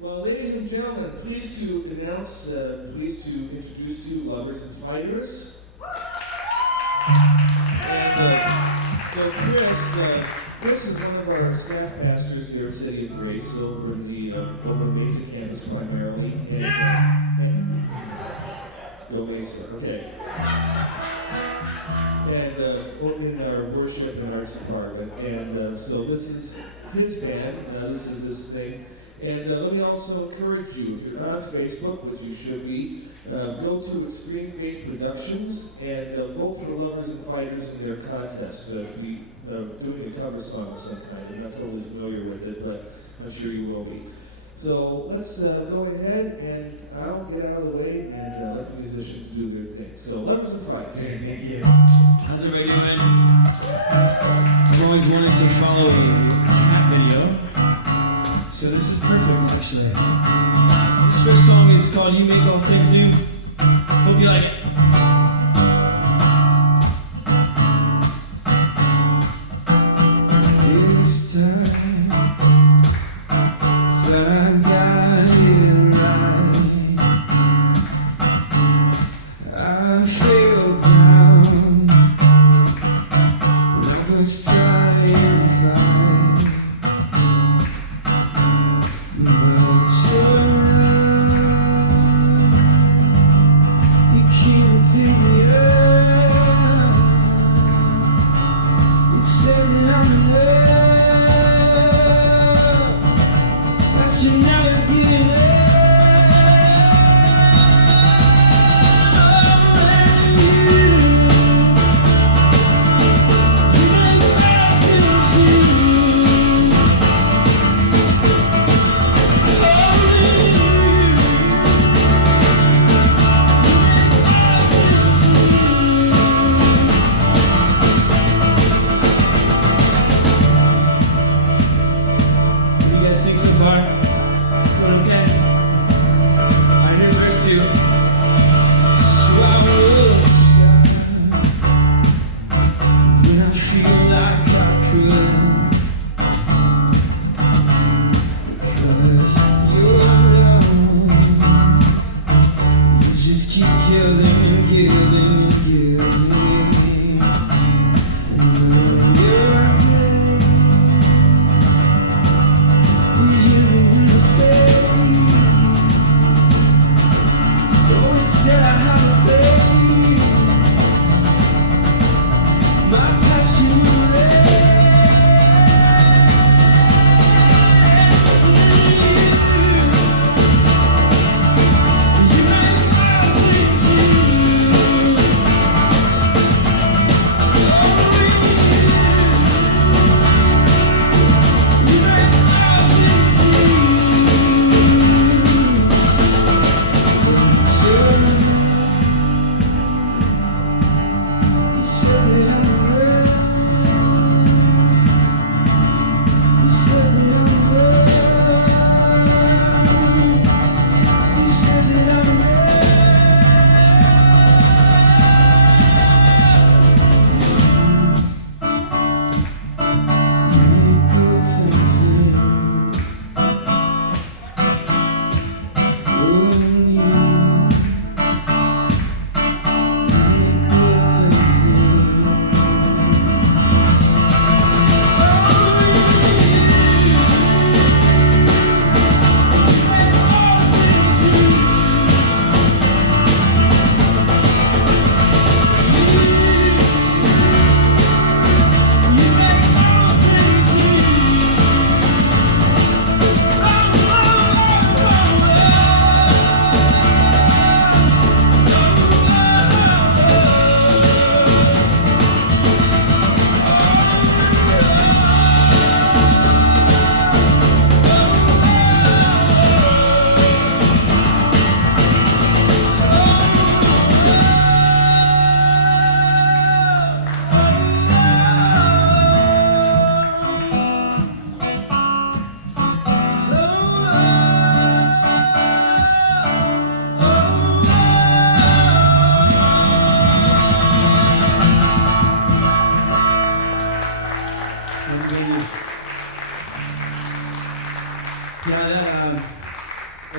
Well, ladies and gentlemen, pleased to introduce to you lovers and fighters. So Chris is one of our staff pastors here at City of Grace over in the over Mesa campus primarily. No Mesa, okay. And in our worship and arts department. And so this is his band, this is this thing. And let me also encourage you, if you're not on Facebook, which you should be, go to Extreme Faith Productions and vote for Lovers and Fighters in their contest to be doing a cover song of some kind. I'm not totally familiar with it, but I'm sure you will be. So let's go ahead and I'll get out of the way and let the musicians do their thing. So Lovers and Fighters. Okay, thank you. How's everybody doing? I've always wanted to follow a cat video. So this is perfect, actually. This first song is called You Make All Things New. Hope you like it. This time that I got it right, I fell down when I was trying to find. What do you guys think so far? What okay?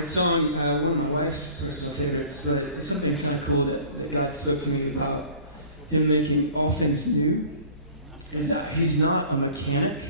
That song, one of my wife's personal favorites, but it's something that's kind of cool that God spoke to me about Him making all things new. Is that He's not a mechanic,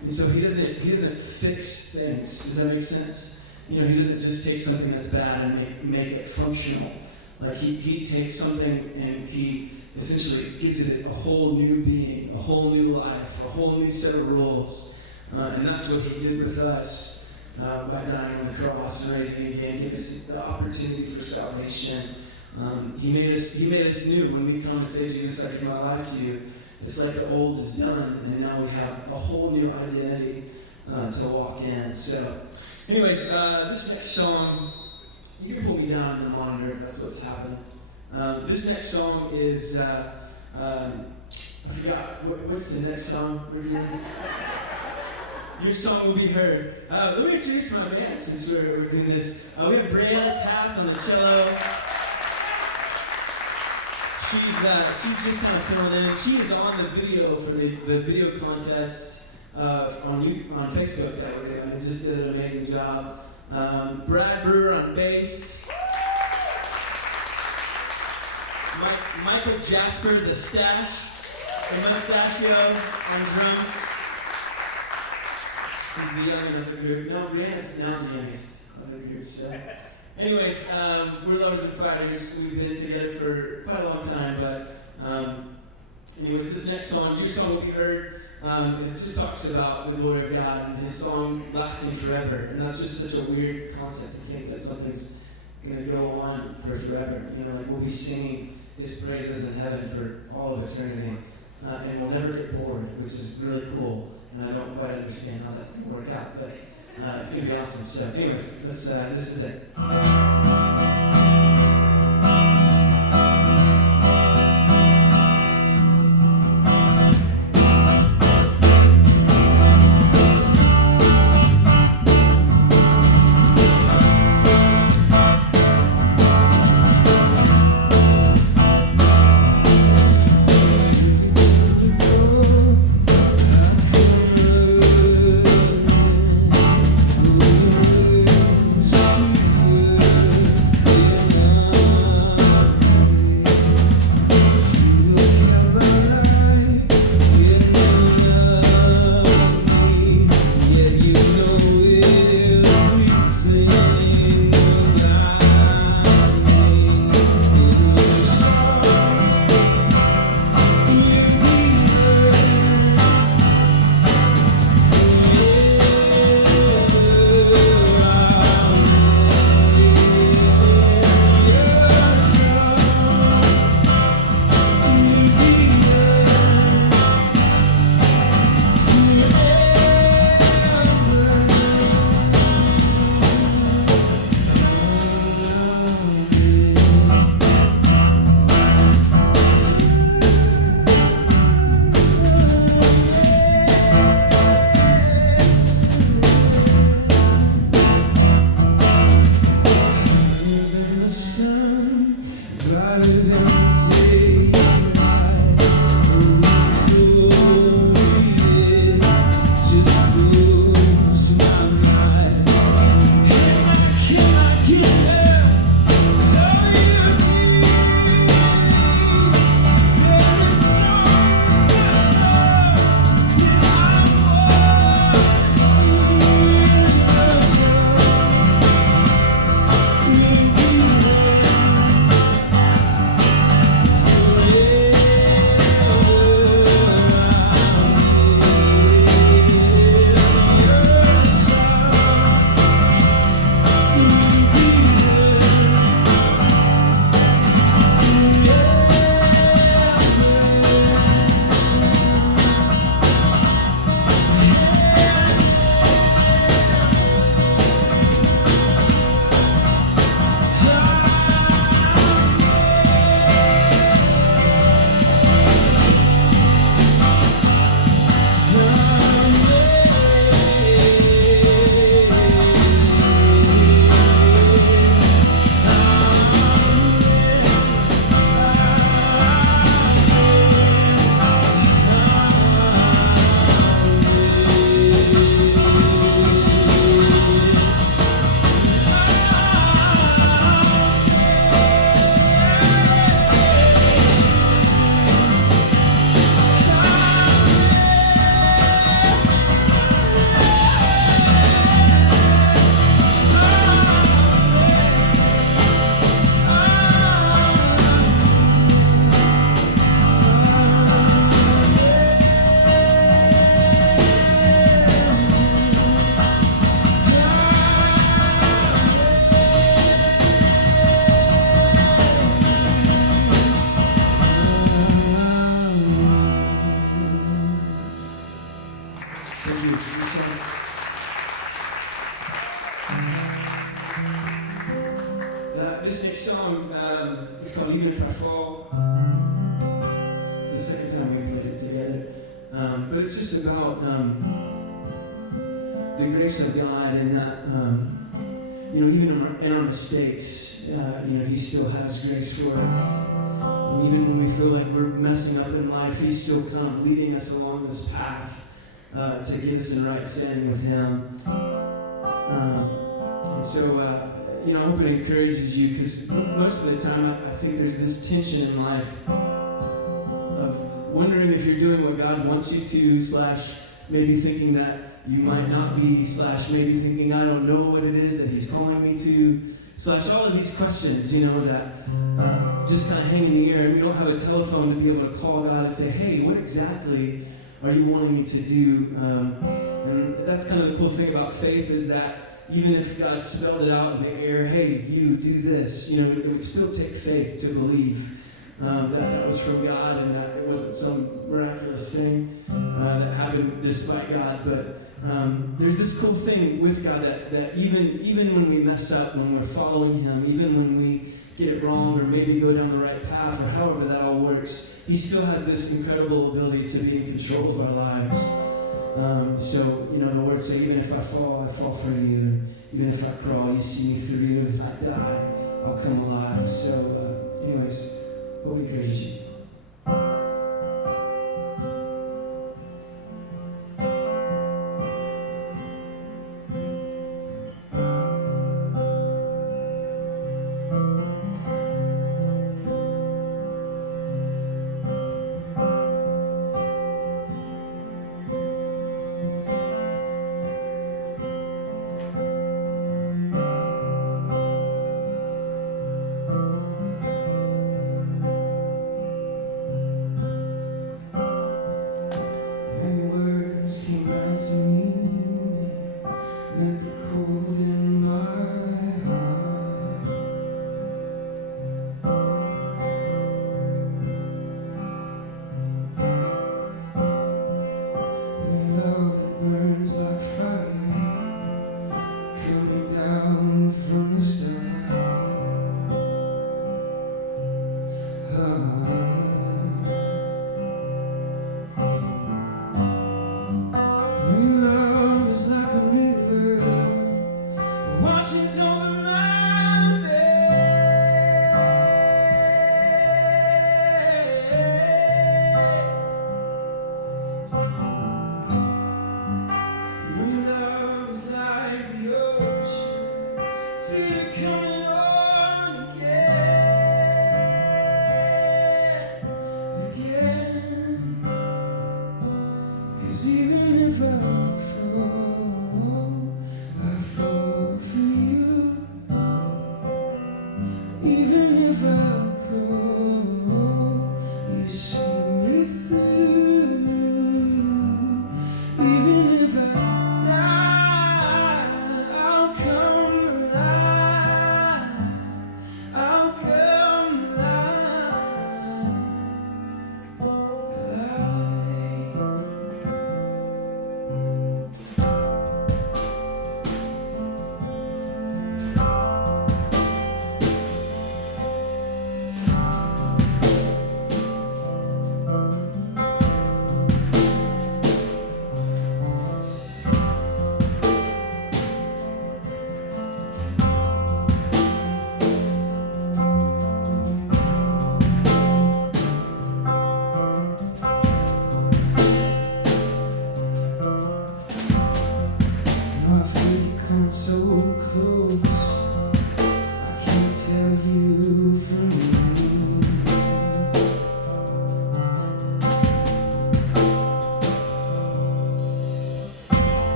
and so He doesn't fix things. Does that make sense? You know, He doesn't just take something that's bad and make it functional. Like he takes something and He essentially gives it a whole new being, a whole new life, a whole new set of rules. And that's what He did with us by dying on the cross and rising again. He gave us the opportunity for salvation. He made us new. When we come and say, Jesus, I give my life to you, it's like the old is done, and now we have a whole new identity to walk in. So, anyways, this next song, you can pull me down on the monitor if that's what's happening. This next song is, I forgot, what's the next song we're doing? Your song will be heard. Let me introduce my band since we're doing this. We have Brianna Taft on the cello. She's just kind of filling in. She is on the video for the video contest on Facebook that we're doing. She just did an amazing job. Brad Brewer on bass. Michael Jasper, the stash, the mustachio on drums. He's the younger of the group. No, Brianna's now the youngest of the group. So, anyways, we're lovers and fighters. We've been together for quite a long time, but anyways, this next song, your song will be heard. It just talks about the glory of God and His song lasting forever, and that's just such a weird concept to think that something's going to go on for forever. You know, like we'll be singing His praises in heaven for all of eternity, and we'll never get bored, which is really cool. And I don't quite understand how that's going to work out, but it's going to be awesome. So, anyways, this is it. this next song, it's called Even If I Fall. It's the second time we played it together. But it's just about the grace of God and that, even in our mistakes, He still has grace for us. And even when we feel like we're messing up in life, He's still kind of leading us along this path to get us in right standing with Him. And so, I hope it encourages you, because most of the time I think there's this tension in life of wondering if you're doing what God wants you to, / maybe thinking that you might not be, / maybe thinking I don't know what it is that He's calling me to, / all of these questions, that just kind of hang in the air, and we don't have a telephone to be able to call God and say, hey, what exactly are you wanting me to do? And that's kind of the cool thing about faith, is that even if God spelled it out in the air, hey, you do this, it would still take faith to believe that was from God and that it wasn't some miraculous thing that happened despite God. But there's this cool thing with God that even when we mess up, when we're following Him, even when we get it wrong or maybe go down the right path or however that all works, He still has this incredible ability to be in control of our lives. So, the Lord said, even if I fall for you. Even if I crawl, you see me through. Even if I die, I'll come alive. So, anyways, hope we encourage you.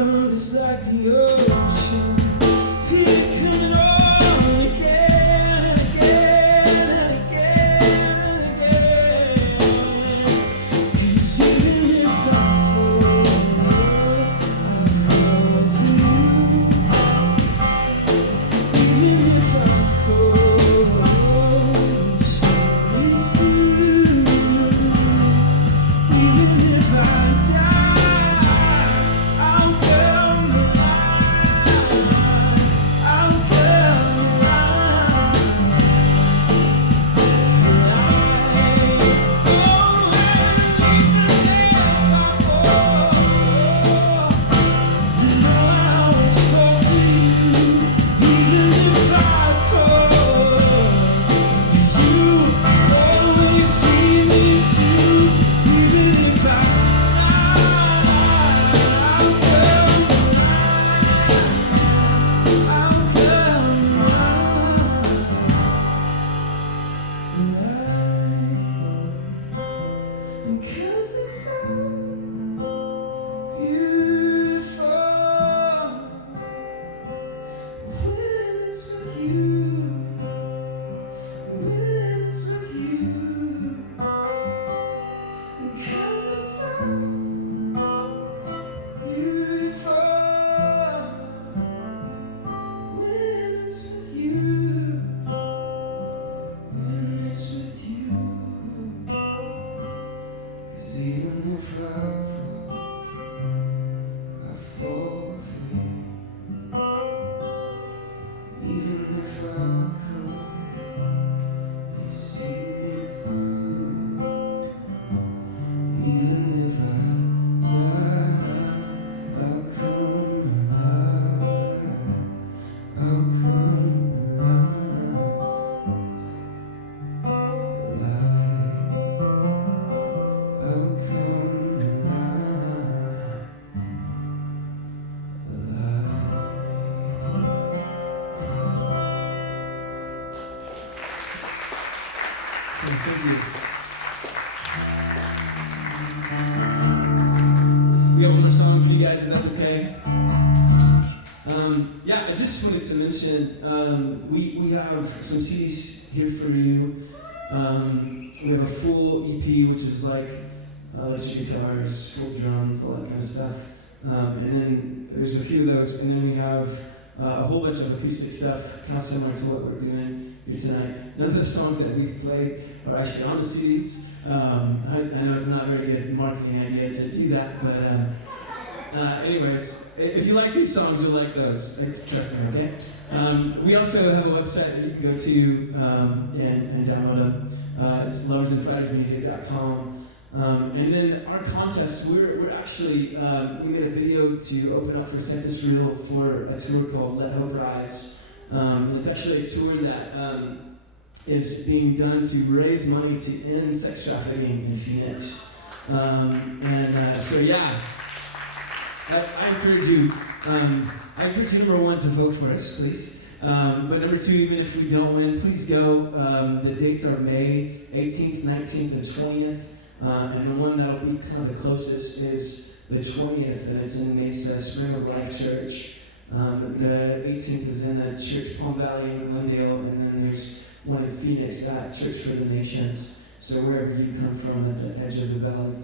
Love is like the ocean. Thank you. We got one more song for you guys, if that's okay. Yeah, I just wanted to mention, we have some CDs here for you. We have a full EP, which is like electric guitars, full drums, all that kind of stuff. And then there's a few of those, and then we have a whole bunch of acoustic stuff, kind of similar to what we're doing here tonight. None of the songs that we've played are actually on the CDs. I know it's not a very good marketing idea to do that, but anyways, if you like these songs, you'll like those. Trust me, okay? We also have a website that you can go to and download them. It's loversandfightermusic.com. And then our contest, we're actually, we made a video to open up for Census Reel for a tour called Let Hope Rise. It's actually a tour that is being done to raise money to end sex trafficking in Phoenix. So yeah, I encourage you, number one, to vote for us, please. But number two, even if we don't win, please go. The dates are May 18th, 19th, and 20th. And the one that will be kind of the closest is the 20th, and it's in Mesa Spring of Life Church. The 18th is in a church, Palm Valley in Glendale, and then there's one in Phoenix at Church for the Nations. So wherever you come from at the edge of the valley,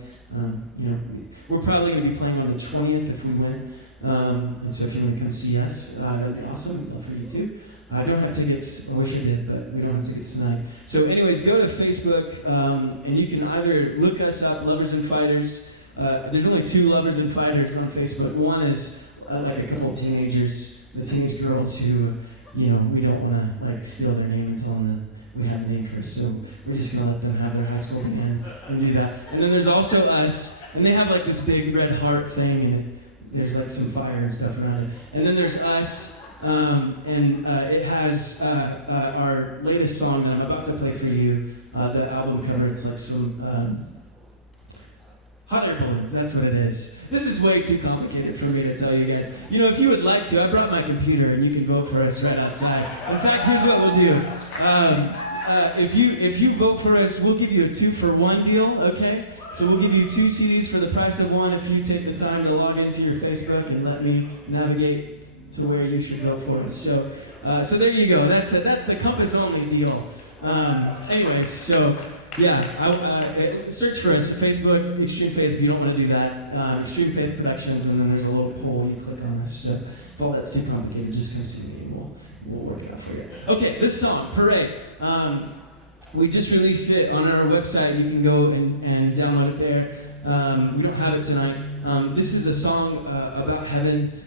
we're probably going to be playing on the 20th if we win. And so if you want to come see us, that'd be awesome. We'd love for you too. I don't have tickets. I wish I did, but we don't have tickets tonight. So anyways, go to Facebook, and you can either look us up, Lovers and Fighters. There's only two Lovers and Fighters on Facebook. One is like a couple of teenagers, the teenage girls who, we don't want to steal their name and tell them that we have the name first. So we're just going to let them have their high school name and do that. And then there's also us, and they have like this big red heart thing, and there's like some fire and stuff around it. And then there's us. It has our latest song that I'm about to play for you. The album cover, it's like some hot air balloons. That's what it is. This is way too complicated for me to tell you guys. If you would like to, I brought my computer and you can vote for us right outside. In fact, here's what we'll do. If you vote for us, we'll give you a 2-for-1 deal, okay? So we'll give you 2 CDs for the price of one if you take the time to log into your Facebook and let me navigate to where you should go for us. So there you go. That's the Compass only deal. Anyways, so yeah, search for us Facebook Extreme Faith if you don't want to do that. Extreme Faith Productions, and then there's a little poll you click on this. So if all that's too complicated, just come see me and we'll work it out for you. Okay, this song, Parade. We just released it on our website. You can go and download it there. We don't have it tonight. This is a song about heaven.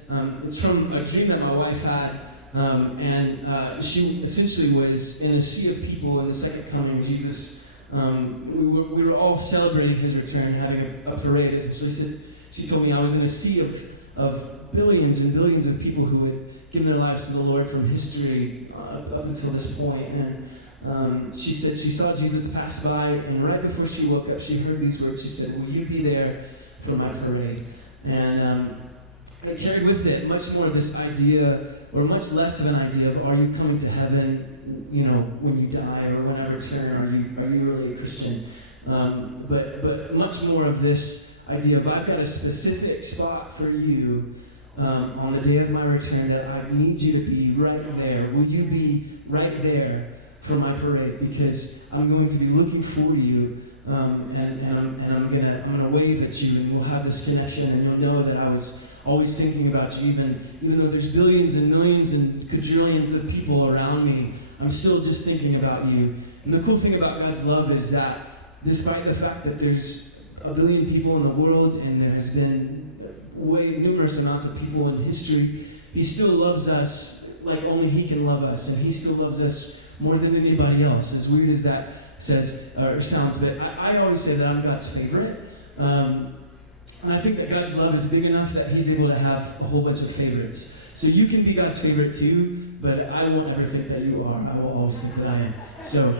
It's from a dream that my wife had, and she essentially was in a sea of people in the second coming of Jesus. We were all celebrating his return, having a parade. She told me I was in a sea of billions and billions of people who had given their lives to the Lord from history up until this point. And she said she saw Jesus pass by, and right before she woke up, she heard these words. She said, "Will you be there for my parade?" And I carried with it much more of this idea, or much less of an idea of, are you coming to heaven, when you die, or when I return, are you really a Christian? But much more of this idea of, I've got a specific spot for you on the day of my return that I need you to be right there. Would you be right there for my parade? Because I'm going to be looking for you. And I'm gonna wave at you, and we'll have this connection, and you'll know that I was always thinking about you, even though there's billions and millions and quadrillions of people around me. I'm still just thinking about you. And the cool thing about God's love is that, despite the fact that there's a billion people in the world, and there has been numerous amounts of people in history, He still loves us like only He can love us, and He still loves us more than anybody else. As weird as that sounds, but I always say that I'm God's favorite. And I think that God's love is big enough that He's able to have a whole bunch of favorites. So you can be God's favorite too, but I won't ever think that you are. I will always think that I am. So,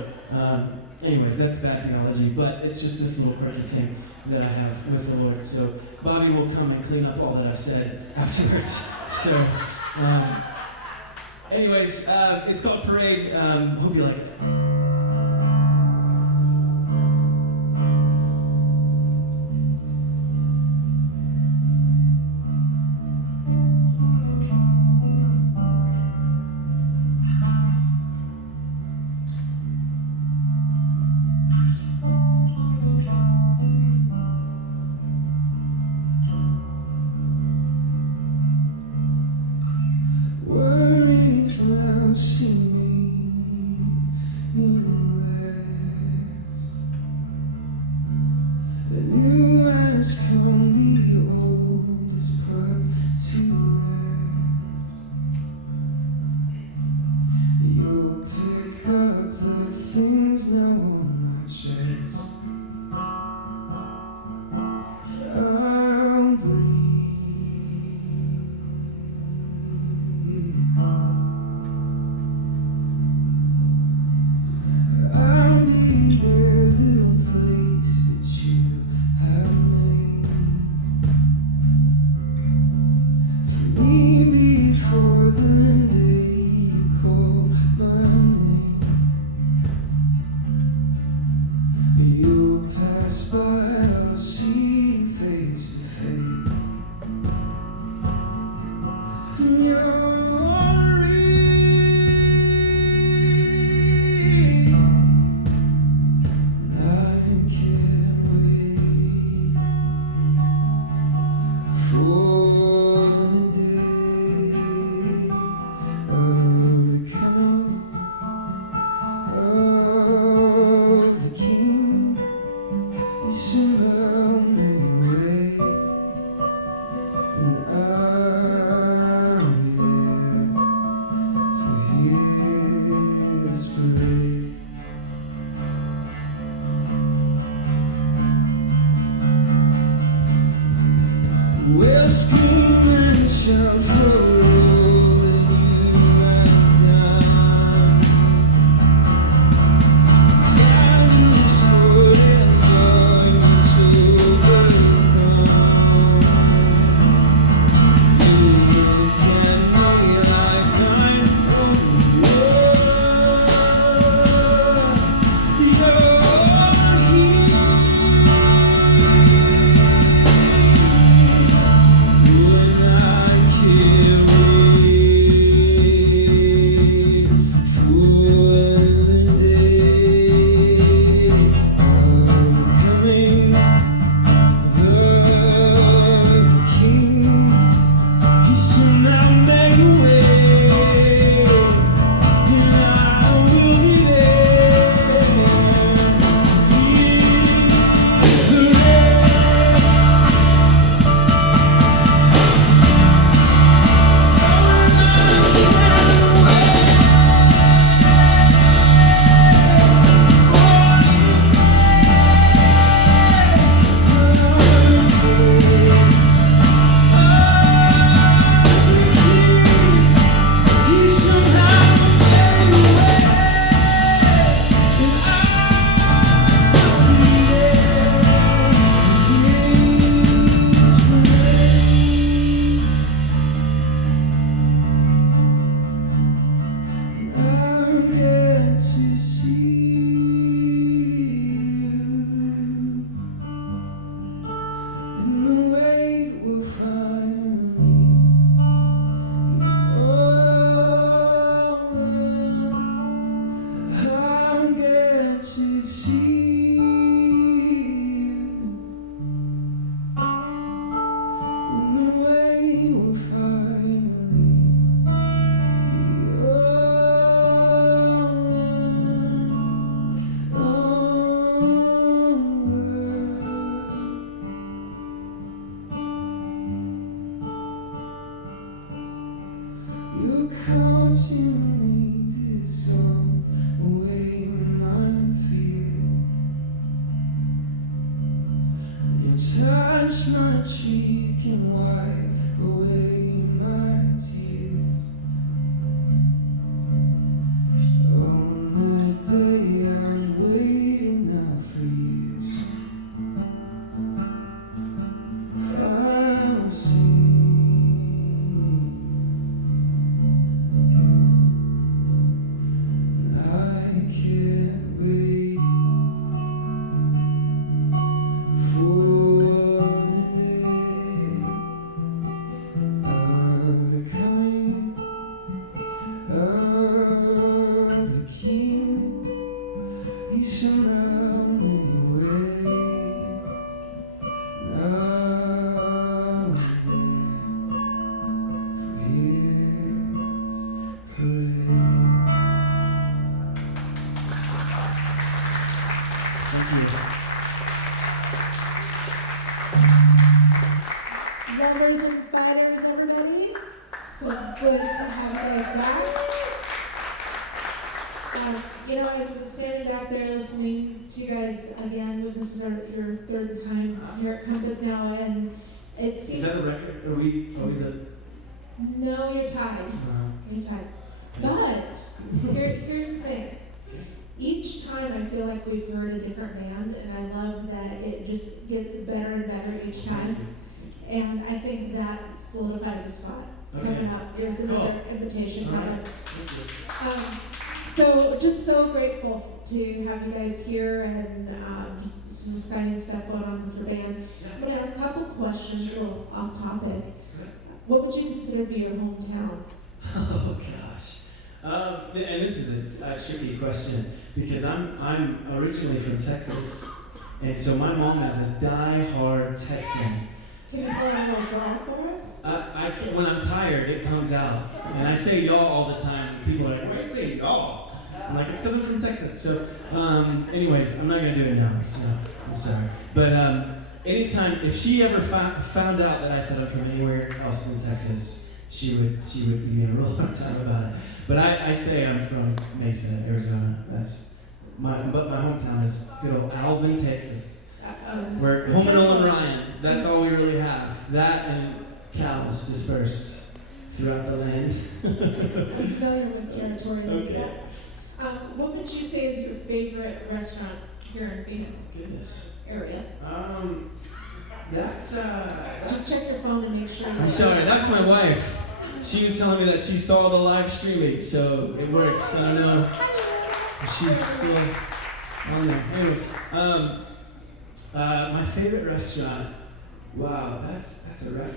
anyways, that's bad theology, but it's just this little quirky thing that I have with the Lord. So Bobby will come and clean up all that I've said afterwards. So, anyways, it's called Parade. Hope you like it. now singing meaningless. The new has come, the old is put to rest. You'll pick up the things now on my chest. I'll breathe. I'll be your little place that you have made for me before the day you call my name. You'll pass by, I'll see you face to face. You're we'll scream and shout for all that you have done. And you stood in love, silver dawn. You can know your lifetime from the you're causing me to dissolve away my fear. You touch my cheek and wipe away my tears. All night day I'm waiting now for years. I'll sing. For I was standing back there listening to you guys again. This is your third time here at Compass now, and it Is seems. that a record? Are we the? No, you're tied. You're tied. But here's the thing. Each time I feel like we've heard a different band, and I love that it just gets better and better each time. And I think that solidifies the spot. Coming up, there's another invitation coming. So just so grateful to have you guys here, and just some exciting stuff going on with your band. I'm going to ask a couple questions, a little off topic. What would you consider to be your hometown? Oh gosh, and this is a tricky question because I'm originally from Texas, and so my mom is a die-hard Texan. Can you go on a little drive for us? When I'm tired, it comes out, and I say y'all all the time. People are like, "Why do you say y'all?" I'm like, "It's because I'm from Texas." So, anyways, I'm not gonna do it now. So I'm sorry, but anytime if she ever found out that I said I'm from anywhere else than Texas, she would give me a real hard time about it. But I say I'm from Mesa, Arizona. But my hometown is good old Alvin, Texas. We're home and Nolan Ryan. That's all we really have. That and cows dispersed throughout the land. I'm familiar with territory like Okay. that. What would you say is your favorite restaurant here in Phoenix Goodness. area? That's Just check your phone and make sure. I'm sorry, that's my wife. She was telling me that she saw the live streaming, so it works. I don't know. She's still on there. Anyways, my favorite restaurant. Wow, that's a rough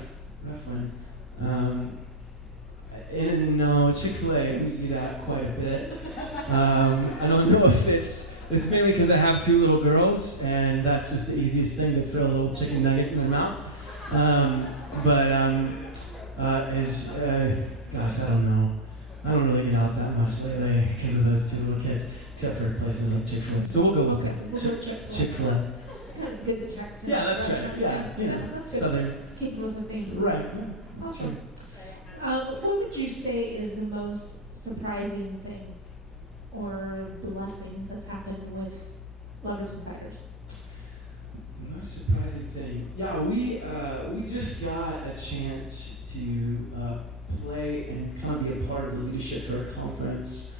one. And no, Chick-fil-A, we eat out quite a bit. I don't know if it's mainly because I have two little girls, and that's just the easiest thing to throw little chicken nuggets in their mouth. Gosh, I don't know. I don't really eat out that much lately because of those two little kids, except for places like Chick-fil-A. So we'll go with Chick-fil-A. Kind of good Texas. Yeah, that's right. Yeah, That's good. Southern. Keep with the theme. Right. That's Awesome. What would you say is the most surprising thing or blessing that's happened with Lovers and Fighters? Most surprising thing. Yeah, we just got a chance to play and kind of be a part of the leadership for a conference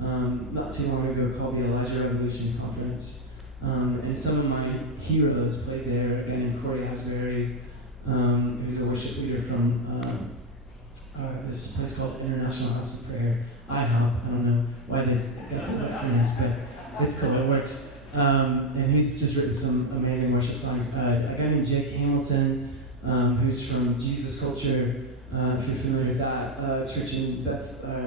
not too long ago called the Elijah Revolution Conference. And some of my heroes played there, a guy named Corey Asbury, who's a worship leader from this place called International House of Prayer. IHOP, I don't know why they got those acronyms, but it's cool, it works. And he's just written some amazing worship songs. A guy named Jake Hamilton, who's from Jesus Culture, if you're familiar with that, church in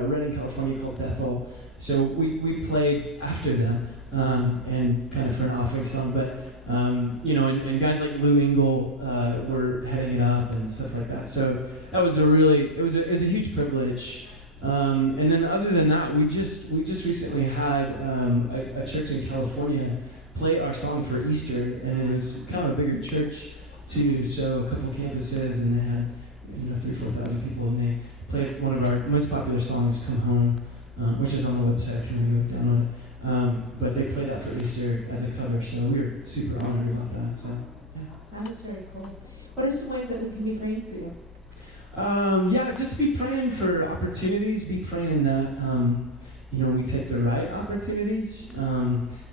Redding, California called Bethel. So we played after them, and kind of for an offering song, but and guys like Lou Engle were heading up and stuff like that. So that was it was a huge privilege. And then other than that, we just recently had a church in California play our song for Easter, and it was kind of a bigger church too. So a couple of campuses, and they had 3,000-4,000 people, and they played one of our most popular songs, "Come Home," which is on the website if you want to go download it. But they played that for Easter as a cover, so we were super honored about that. So That's very cool. What are some ways that we can be praying for you? Just be praying for opportunities. Be praying that we take the right opportunities.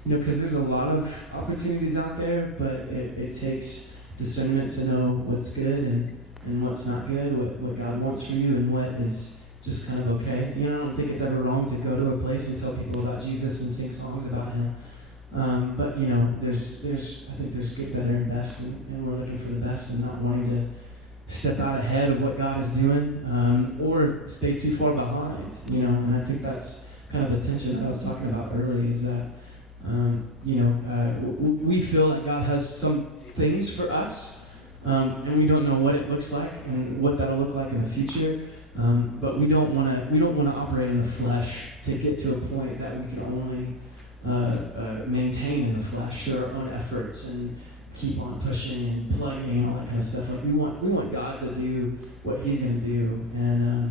Because there's a lot of opportunities out there, but it takes discernment to know what's good and what's not good, what God wants for you, and what is just kind of okay. I don't think it's ever wrong to go to a place and tell people about Jesus and sing songs about Him. But I think there's good, better, and best, and we're looking for the best and not wanting to step out ahead of what God is doing, or stay too far behind. And I think that's kind of the tension that I was talking about earlier. Is that we feel that God has some things for us, and we don't know what it looks like and what that'll look like in the future. But we don't want to operate in the flesh to get to a point that we can only maintain in the flesh through our own efforts and keep on pushing and plugging and all that kind of stuff. Like we want God to do what He's going to do, and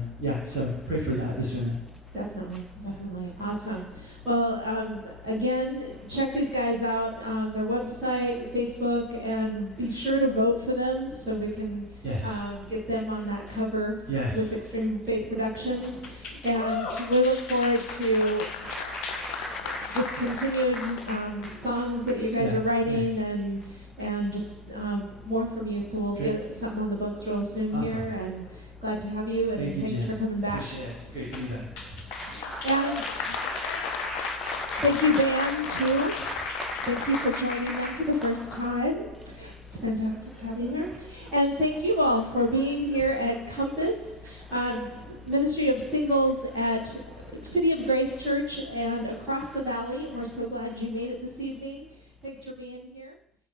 so pray for that this morning. Definitely. Awesome. Well, again, check these guys out on their website, Facebook, and be sure to vote for them so we can Yes. get them on that cover Yes. with Extreme Faith Productions. And we look forward to just continuing songs that you guys are writing and just more from you. So we'll get something on the books real soon Awesome. here. And glad to have you, and Thank you, thanks Jen. for coming back. Appreciate it. It's great to be back. And thank you, Dan, too. Thank you for joining me for the first time. It's fantastic having you here. And thank you all for being here at Compass, Ministry of Singles at City of Grace Church and across the valley. We're so glad you made it this evening. Thanks for being here.